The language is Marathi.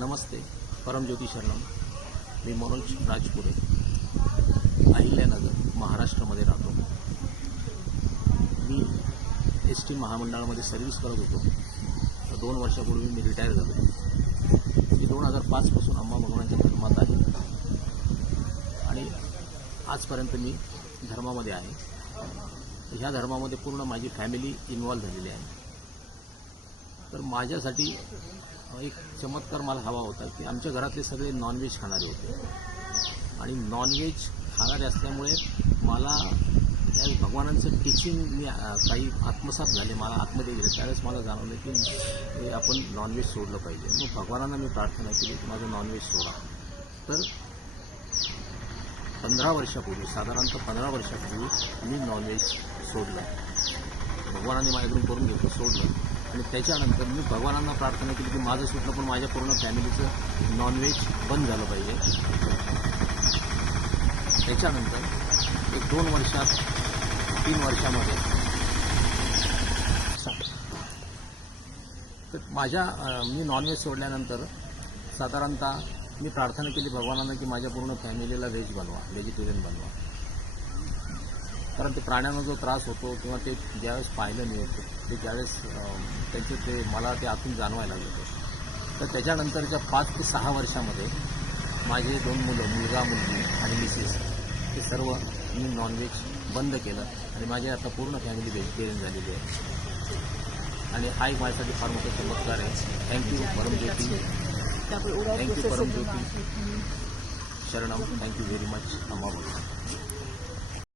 नमस्ते, परमज्योती शरणम. मी मनोज राजपुरे, अहिल्यानगर, महाराष्ट्रामध्ये राहतो. मी एस टी महामंडळामध्ये सर्व्हिस करत होतो. 2 वर्षापूर्वी मी रिटायर झालो. मी 2005 अंबा भगवानच्या धर्मात आहे आणि आजपर्यंत मी धर्मामध्ये आहे. ह्या धर्मामध्ये पूर्ण माझी फॅमिली इन्व्हॉल्व झालेली आहे. तर माझ्यासाठी एक चमत्कार मला हवा होता की आमच्या घरातले सगळे नॉनव्हेज खाणारे होते आणि नॉनव्हेज खाणारे असल्यामुळे मला त्या भगवानांचं टीचिंग मी काही आत्मसात झाले, मला आतमध्ये गेले. त्यावेळेस मला जाणवलं की आपण नॉनव्हेज सोडलं पाहिजे. मग भगवानांना मी प्रार्थना केली की माझं नॉनव्हेज सोडा. तर 15 वर्षापूर्वी, साधारणतः 15 वर्षापूर्वी मी नॉनव्हेज सोडलं. भगवानाने माझ्याकडून करून घेतलं, सोडलं. आणि त्याच्यानंतर मी भगवानांना प्रार्थना केली की माझं सुटलं पण माझ्या पूर्ण फॅमिलीचं नॉनव्हेज बंद झालं पाहिजे. त्याच्यानंतर एक 2 वर्षात 3 वर्षामध्ये तर मी नॉनव्हेज सोडल्यानंतर साधारणतः मी प्रार्थना केली भगवानांना की माझ्या पूर्ण फॅमिलीला व्हेजिटेरियन बनवा. कारण ते प्राण्यांना जो त्रास होतो किंवा ते ज्यावेळेस पाहिलं मी होतं ते त्यावेळेस मला ते आतून जाणवायला लागलं होतं. तर त्याच्यानंतरच्या 5 ते 6 वर्षामध्ये माझे 2 मुलं, मुलगा मुलगी आणि मिसेस, हे सर्व मी नॉनव्हेज बंद केलं आणि माझी आता पूर्ण फॅमिली व्हेजिटेरियन झालेली आहे. आणि हा एक माझ्यासाठी फार मोठा चमत्कार आहे. थँक्यू परमज्योती, थँक्यू परमज्योती शरणम, थँक्यू व्हेरी मच अंबा भगवान.